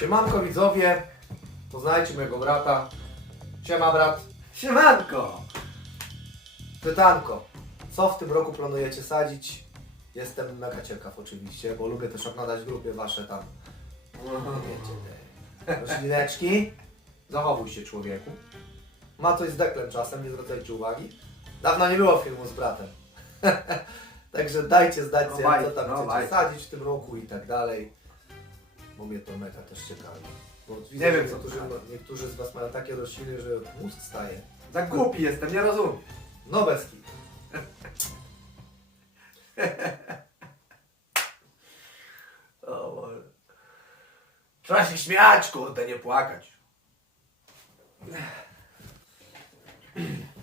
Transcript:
Siemanko widzowie, poznajcie mojego brata. Siema brat. Siemanko! Pytanko, co w tym roku planujecie sadzić? Jestem mega ciekaw oczywiście, bo lubię też oglądać w grupie wasze tam. Wiecie, te roślineczki. Zachowuj się człowieku. Ma coś z deklem czasem, nie zwracajcie uwagi. Dawno nie było filmu z bratem. Także dajcie znać, No co baj, tam no chcecie baj. sadzić w tym roku i tak dalej. Bo mnie to mega też ciekawi. Bo widzę, Nie wiem, co niektórzy, sadzić. niektórzy z Was mają takie rośliny, że mózg staje. Za głupi jestem, nie rozumiem. No bez. O Boże. Trzeba się śmiać, kurde, nie płakać.